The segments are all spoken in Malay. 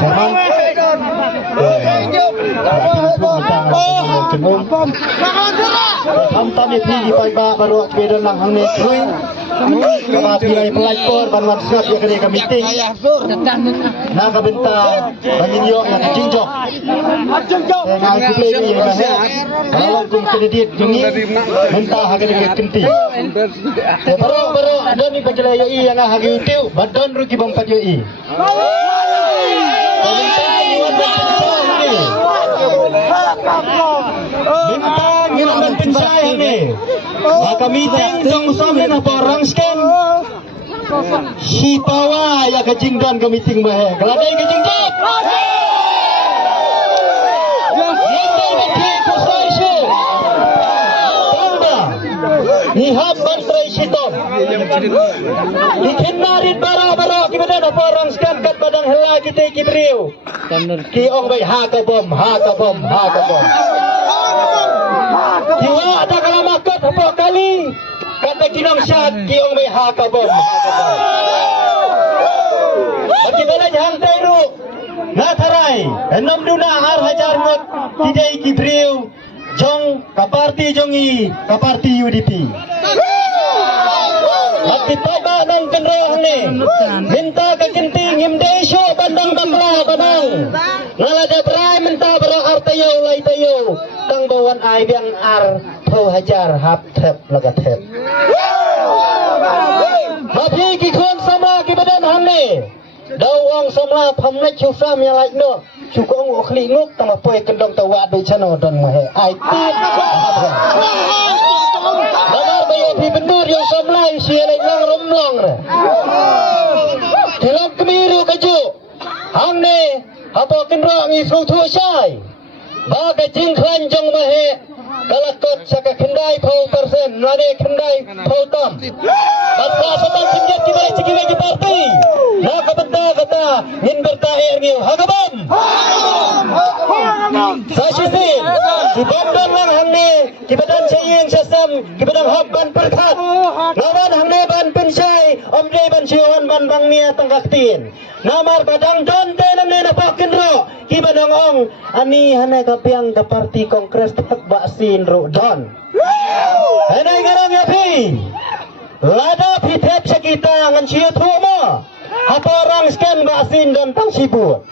Sarman Hamtam itu di pagi baru beda lang hangni kui kabatilay pelakor banwan siap ya kene meeting na kabenta baninyo yang jinjok na kuple ni ya kalau kum kredit jungi minta hagene kenti baru ada ni bajala yo i yang hagi utiu badon rugi bampat yo i Bintang ngilang pinsay ni. Maka meeting jong samle na porang scan. Sipawa ya kejingdan ke meeting bahe. Keladai kejingdan. Ihab bantrai sitom. Dikinarit bara-bara kibada na porang scan kat badang hela kita kibriu. Ki ong bay hakabom. Jiwa ada kalau makot apa kali kata kinong syat kiong may hakabom. Bagi balay hantai ru nataray enam duna har hajar ngot kidai kibriu jong kaparti jongi kaparti UDP. Bagi toba nang kenroh ni minta kegenting himdesyo bandang bakla bandang ngalada berai minta berahar tayo lay tayo tang bawan ay biang ar thau hajar hap thep laga thep mapi ki khon sama ki badan hamne dawang somla phamna chusam ya lai no chukong okhli nguk tama poi kendong tawa do chano don mahe ai ti bagar bayo phi bendur yo somla isia lai long romlong re Dalam kemiru kaju hamne apa kenro ngi su thu sai baga jingklan jong mahe kalakot saka kendai phau persen nade kendai phau tam basta patan sinjat kibai cikibai di parti na kabenta kata ngin bertaher ngiu hagabam sasisin si bandang lang hamne kibadan sayeng sasam kibadan habban perkat lawan hamne ban pensai omde ban siwan ban bangnia tangkaktin namar badang donte namne na pakinro kibadang ong ani hanay kapiang ka parti kongres tak baksin ro don hanay garang yapi lada pitep sakita ngan siya tumo haporang scan baksin don tang sibut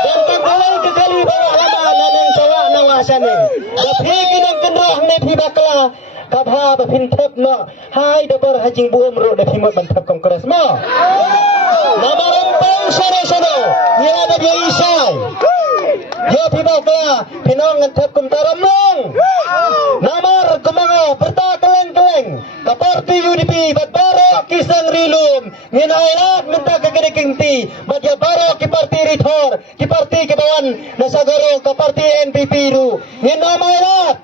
dan kagalaw kekali bawah hama nanang sawa nawasan ni tapi kinang kenroh ni pibakla kabha bapintep no hai dabar hajing buom ro da pimot bantap kongres mo namarampang sono nila da dia isay yo pibakla pinong ngantep kumtaram nong namar kumanga perta keleng kaparti UDP batbaro kisang rilum nginailat minta kagadiking ti badya baro ki parti rithor ki parti kebawan nasagaro kaparti NPP ru nginamailat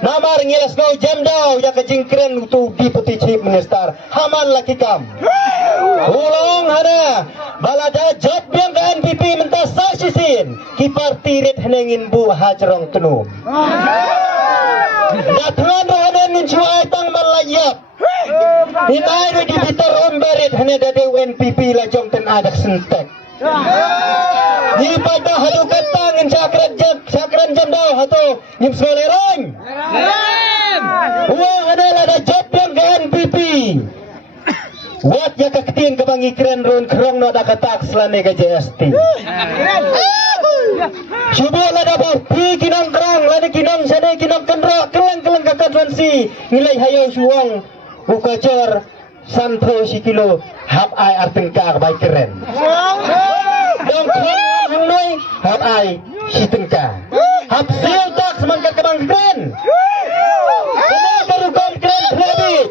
namar ngilas no jamdaw ya kajingkren tu deputy chief minister haman lakikam ulong hana balada job yang ke NPP minta sasisin ki parti rit henengin bu hajrong tenum datran hana ninchu aitang malayap hinay ro di bitar omberit hana dade NPP la jong ten adak sentek di pada hadu katang in sakran jamdaw hato nim solerang uang adalah ada job yang ke NPP wat ya kaktiin kabangi keren ron kerong no da katak selane ke JST subuh la da bor pi kinang kerang lani kinang sane kinang kenro keleng kakadwansi nilai hayo suang ukajor santo si kilo hap ai arteng ka bai keren dong kerang hanoi hap ai si tengka hap sil tak semangkat kabang keren kena karukan keren kredit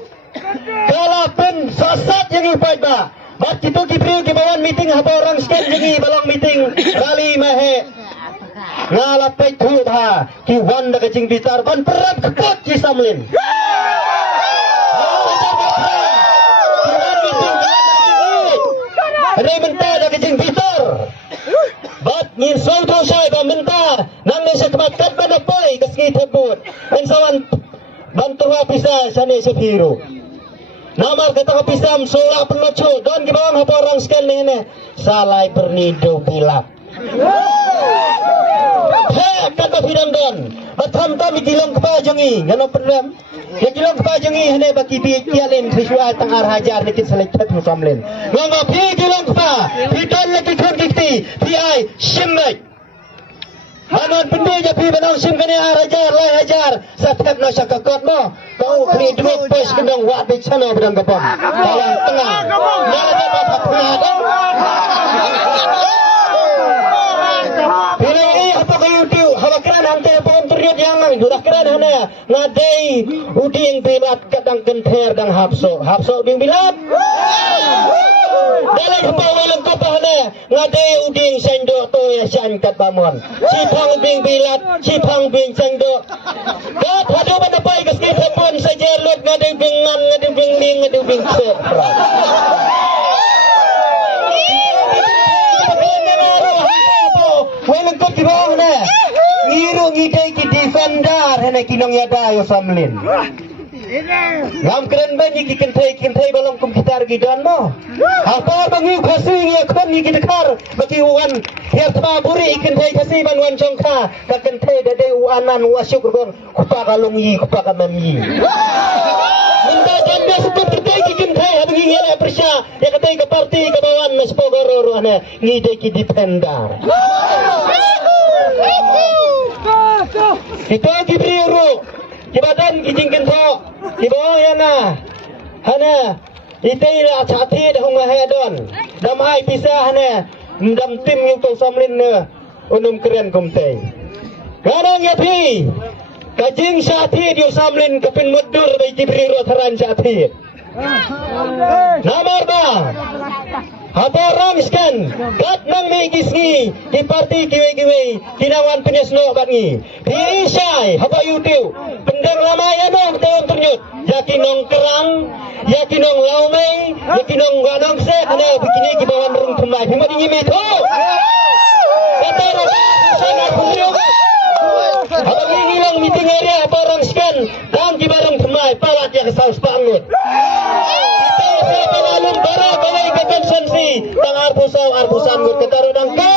kalapin sasat yang ipaid ba bat kita kipriu kibawan meeting hapa orang scan jadi balong meeting rally mahe ngalapay tu ha ki wan da kajing bitar ban perap kepot ki samlin ada minta da kajing bitar bat ngin sauto say ba minta nang ni sa kmatkat ba na poy kasgi tebut en sawan bantu pisa sane sa hero Nama kata kapisam sola peloco don gimana apa orang sekali ini salai bernido bilak. Heh kata fidam don batam tam gilong kepajangi ngano pendam ya gilong kepajangi hene baki bi kialin risuai tangar hajar dikit selekat musamlin nganga bi gilong kepa fidam lagi kon dikti bi ai shimai Hanon pendinya pi benang sim kene hajar lai hajar satep no syakakot mo kau kri dua pos kendang wat di sana bedang kapam dalam tengah nyala dapat hapuna dong pilih apa kayu tiu hawa keran hante pun turiut yang durak keran hana ngadei uding bilat kadang kenter dang hapso bing bilat dalam kepawalan kopahana ngadei uding sendok to ya sangkat bamon sipang bing bilat sipang bing sendok kat hadu manapai keski pun saja lut ngadei bingan ngadei bing ning ngadei bing sepra walang kot kibong na ngiru ngidai ki defender hana kinong yada yo samlin ngam keren banyi ki kentai balong kum kitar gidan mo apa bangi khasi ya kon ni kidkar baki uan her tba buri kentai khasi banwan chongkha ka kentai dade uanan wasyuk gon kupa kalung yi kupa kamam yi minta jambe sukut kentai ki kentai abangi ngela persya ya kentai ke parti ke bawan nas pogoro hana ngidai ki defender kita kibriru kibadan kijingken tho kibong yana hana itay la chati da hong hedon damai pisah hana dam tim yung to samlin na unum keren kumtay kanang yapi kajing chati yung samlin kapin mudur bay kibriru tharan chati nomor ba apa orang skan kat nang may gisngi di parti kiwe kinawan pinesno bangi di isay haba YouTube pendang lamaya no tawon tunyut yakinong kerang yakinong laumay yakinong ganong se ana bikini kibawan rung tumay himadi ngimi to kataro sana kunyuk haba ngilang meeting area apa orang skan dang kibarang tumay palat ya kesaus pangut tang arpusan gut ketaro dang ko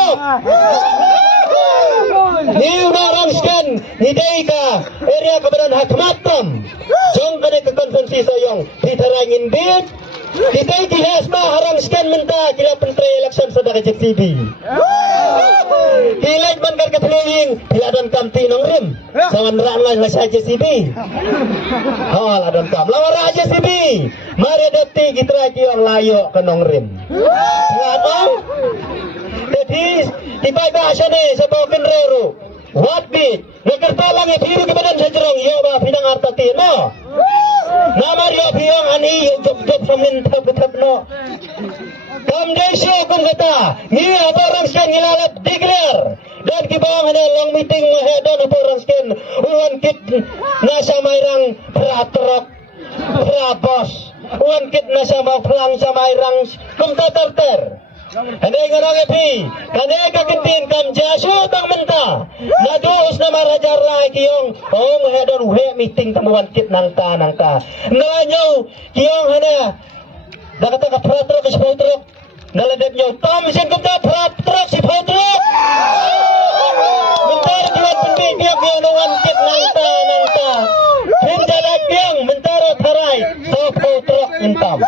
niu narang skan hidai ka area keberan hakmatam jong kane ke konvensi soyong ditarangin bid hidai ki hasma harang skan menta kila pentre election sada ke TV hilaj man kar kathlewing hiladon kamti nong rim sawan rangan la sa JCB hal adon kam lawara JCB mari adapti gitra ki orang layo ke nong rim ngatong jadi tiba bahasa ni sa bawakin rero what bit nakerta lang hiru ke badan sajerong yo ba pinang artati no namar yo piong ani yo job samin tab no kamdesyo kung kata ni apa orang skan ngilalat declare dan kibawang hana long meeting mahedon apa orang skan uwan kit nasa mayrang pratrok prabos uwan kit nasa mau pelang sa mayrang kum tatarter Handai ngarang epi, kane kakintin kam jasu tang menta. Nadus na marajar lai kiyong, mahedon meeting tamuan kit nangka. Nalanyo kiyong hana, nakata ka pratrok si pautrok. Naladep nyo, tam sin kumta pratrok si pautrok. Mentar kiwan pendidiak yang nawan kit nangka. Hinjalag yang mentaro taray, so pautrok intam.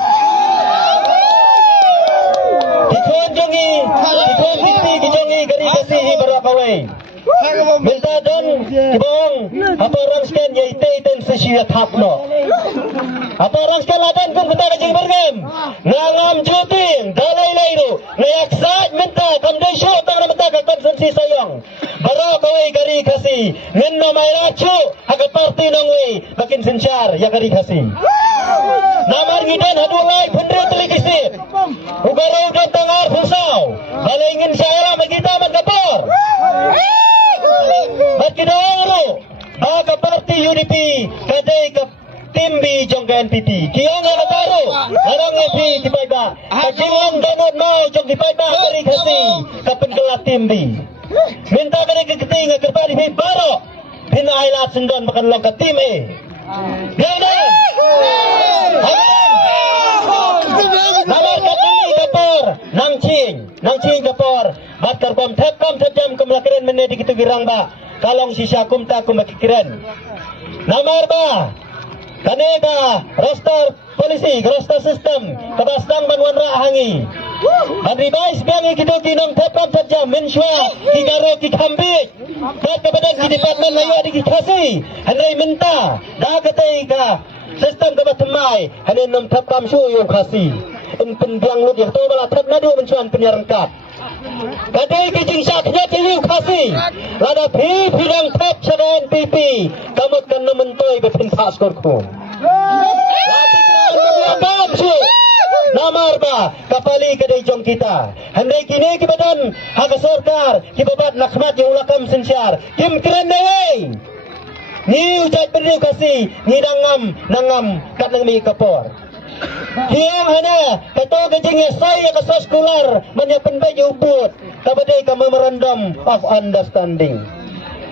Kijongi gari kasihi barakaway minta don kibong apa orang skan yaite ten sesiat hapno apa orang skan ladan kung kita kajing bergem ngangam juting dalay layro ngayaksad minta kamdesyo tang na minta kakonsensi sayong barakaway gari kasi ngenno mayracho haga parti nangway makin sensyar ya gari kasi namar ngidan hadulay pendri telikisip ugaraw dan tangar pusaw balingin syara magita magkapor at kinaoro baga party UDP kaday ka timbi jong ka NPP kiyong nga kataro anong NP tipay ba kajingong ganod mo jong tipay ba kari kasi kapengkelat timbi minta ka na kagating nga kertali may baro pinailat sundon makanlong ka tim Gede. Namar katuli kapor. Nangcing kapor. Matkar kom thep jam kemlakiran menit di kitu girang ba. Kalong sisa kumta kumakikiran. Namar ba. Kaneka roster polisi, roster sistem, kabastang banwan rahangi. Adribais biang kita kinong tepam saja mensua kigaro kikambik. Kat kepada di departemen layu adik kikasi. Handai minta dah katai ka sistem kabatemai. Handai nom tepam su yung kasi. Penbiang lut yang tu bala tep nadu mensuan penyerangkat. Kadai kijing saknya tiyu kasi. Lada pi pidang tep sadan pipi. Kamut kan nementoi berpinta skorku. Namar ba kapali kadai jong kita. Handai kini kibadan haga sarkar kibabat nakmat yung ulakam sensyar. Kim keren dewe. Ni ujat beriu kasi ni nangam kat nang mi kapor. Hiang hana kato kajing saya kasos kular manya penbay uput kabadai ka memorandum of understanding.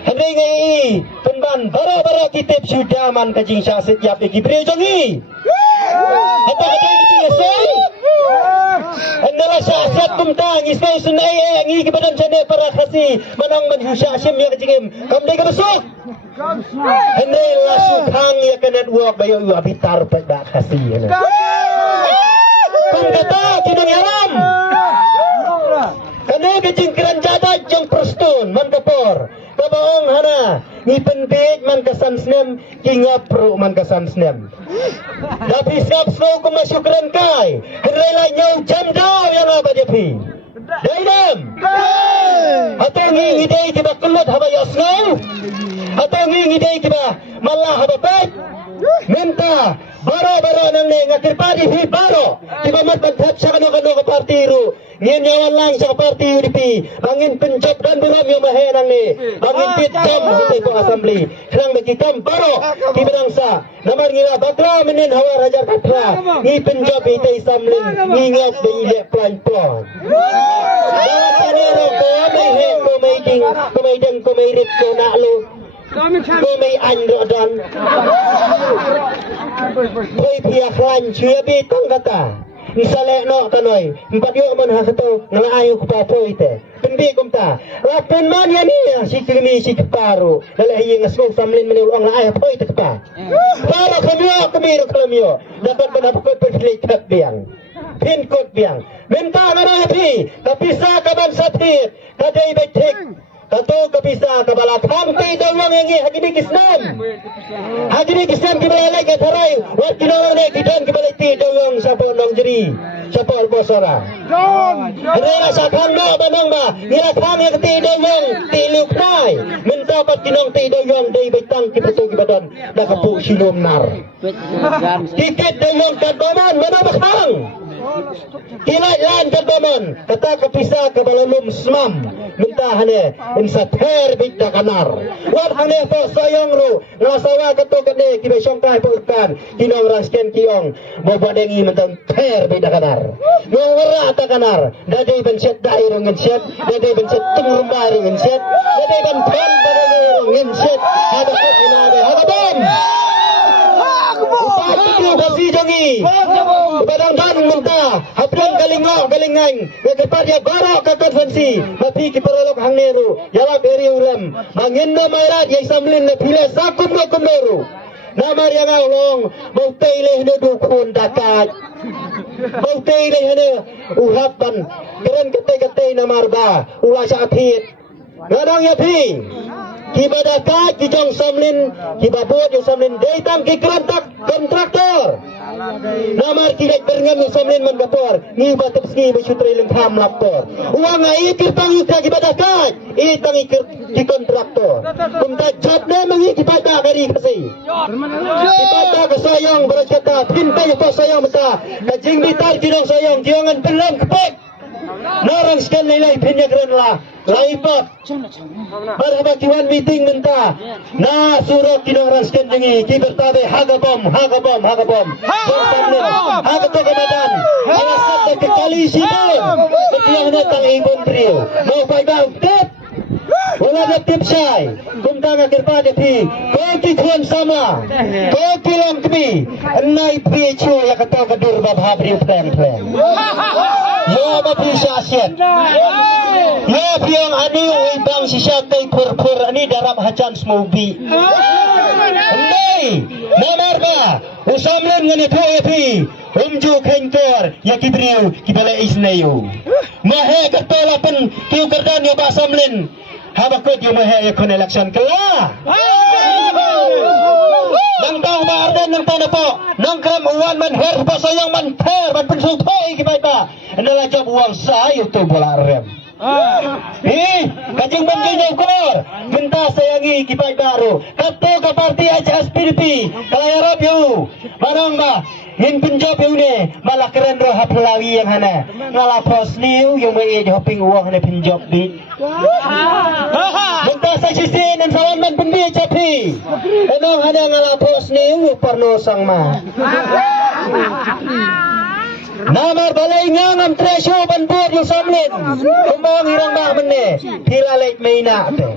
Handai ngai penban bara-bara kitip sudaman kajing sya setiap iki beriu jongi. Apa kadai kajing sai? Andala syasiat kumta ngisai sunai ngi kibadan chane para khasi manang manhusya syim ya kajing kamdai ka besok. Handai la sukhang ya ka network bayo abitar pada khasi. Kung kata kinang yaram. Kanai kajing keranjada jong perstun man kapor. Kabaong hana ni penbig man kasan snem kinga pro man kasan snem. Tapi siap slow ko masyukran kai. Henrela nyau jam daw yang abad yapi. Daidam. Atau ngi idei kiba kelut haba yasnau. Atau ngi idei kiba malah haba baik. Minta baro-baro nang ne ngakir padi hi baro. Kiba mat bantat sa kano-kano ka partiru. Ngin nyawan lang sa parti UDP. Angin pencet dan buram yung mahe nang ni. Angin pitjam hutay ko asambli. Kerang magkikam baro. Kibinangsa. Namar ngira bakla minin hawar hajar katra. Ngi penjob hitay samlin. Ngi ngap da ile plan-plan. Dapat tanero ko may he ko may ding. Ko may deng ko may rip ko naklo. Ko may androdan. Ko'y piyaklan siya bitang kata. Misalnya no kanoy, empat yo man hakato ngalaayo ko pa po ite. Pendi kumta. Rapun man yan niya si kimi si keparo. Lalahi yang asmo family menulong laayo po ite pa. Para kamiro kamio. Dapat benapakot perli kat biang. Pin kot biang. Minta marapi. Kapisa kaban satit. Kadai betik. Kato kapisa kabala kamti dawang yangi hagini kisnam. Hagini kisnam kibalay kataray. Wat kinorang ne kidan kibalay dawang sa pondong jeri. Sa polbosora. Rela sa kangno banang ma. Nila kami kati dawang tiluknay. Minta pat kinong ti dawang day baitang kipato kibadan. Nakapu sinumnar. Kikit dawang kadbaman manabakang. Kilay lan kadbaman. Kata kapisa kabalalum smam. Minta hane insa terbit da kanar. Wat hane po sayong ru ngasawa kato kade kibe songkai po ikan kinong rasken kiong bobadengi mentang terbit da kanar. Ngora ta kanar dadi benset dai ro ngenset dadi benset tung baru ngenset dadi ban pan pada ngenset ada ko inade ada bom. Upati basi jongi. Padang dan minta haplang galingang kepada barok ke konvensi mati kiparolok hangneru jawab eri ulam manginno mayrat yang samlin na pila sakum na kumeru namar yang awlong mau teileh na dukun dakat mau teileh na uhapan keren kete namar ba ula sa apit ngadong yapi kibadakat kijong samlin kibabot yung samlin daytang kontraktor namar kilek berngam yung samlin man kapor ngi batap ski basyutre lang ham lapor uang ay ikirtang ika kibadakat itang ikir di kontraktor kumta chat na mangi kibada kari kasi kibada kasayang beras kata pintay pa sayang mata kajing bitar kinong sayang kiyangan pelang kapag narang sekali nilai penyagran lah laipat marhaba kiwan meeting minta na surat kinorang sekali jengi kibertabe hagabom hagato kamadan alasat na kekali sipon ketiang natang ibon trio mau paibaw tep Wala tipsay. Kumta nga kirpa dati. Koki kuan sama. Koki lang kami. Anay PHO ya kata kadur babhabri plan. Yo mapi siya asyat. Yo piyang ani ibang si siya kay purpur ani daram hajan smobi. Anay. Namar ba? Usamlan nga nito epi. Umju kengkor ya kibriu kibala isnayo. Mahe katolapan kiu kerdan yo basamlin. Habakot yung mahe yakon election kala. Nang tao maardan nang tao na po. Nang kram uwan man her pa sayang man ter man pensultoy kibay pa. Andala job uwang sayo to bola rem. Kajing banjing kor. Minta sayangi kibay baru. Kato ka parti HSPDP. Kalayarap yu. Marang ba? Hin pinjop yung ni malakran ro haplawi yang hana ngalapos niu yung may hoping uang na pinjop bit. Minta sa sisin ang sawan man pundi chapi. Enong hana ngalapos niu parno sang ma. Namar balay nga ngam tresyo banbur yung samlin. Kumang hirang ba mene pilalait may na ate.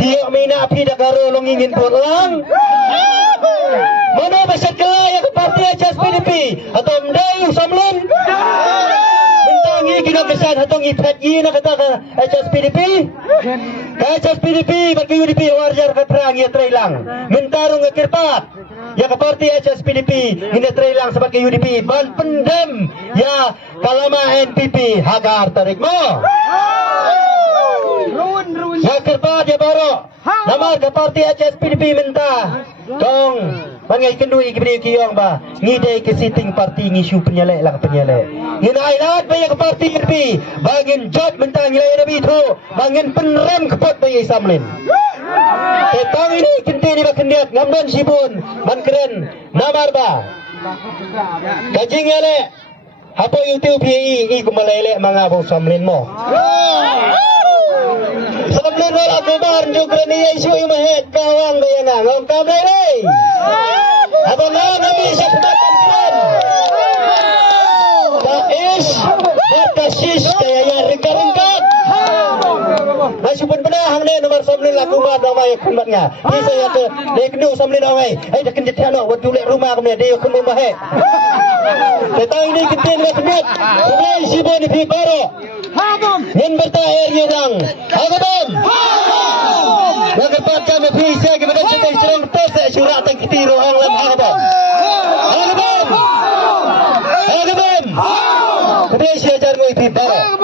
Hiyo may na pi dagaro longingin po lang. Mana basat kelaya ke parti HSPDP atau mendai samlin mentangi kinagesan atau ngipet na kata ke HSPDP bagi UDP warjar ke terang ya trailang mentarung ke kirpat ya ke parti HSPDP ini trailang sebagai UDP ban pendem ya kalama NPP hagar tarik mo ya kirpat ya baru nama ke parti HSPDP minta dong mangai kendui kibri kiyong ba ngidai ke sitting parti ngisu penyalek lang penyalek hinailat bayang parti kirpi bagin job mentang nilai nabi itu bangin penrem kepot bayai samlin tetang ini kenti ni bakendiat ngamdan sibun man keren namar ba kajing yale hapo YouTube i kumalele mga bau samlin mo samlin mo ako bar juga ni isu imahet kawang bayana ngom kamay lay abang nabi sakbatan kan Kais berkasis kaya ya ringkat masih pun benahang ni nomor samlin laku mad ramai kumat nga bisa ya ke deknu samlin ramai dah kenjit hano buat tulek rumah kami dia kemu mahe tetang ini kentin lah kenit mulai sibon di baro yang bertahir yang hagabam Nagapat kami bisa kepada cerita cerong tersa syurat yang ketiru orang lam hagabam hagabam Kepada siajar mu ipi baro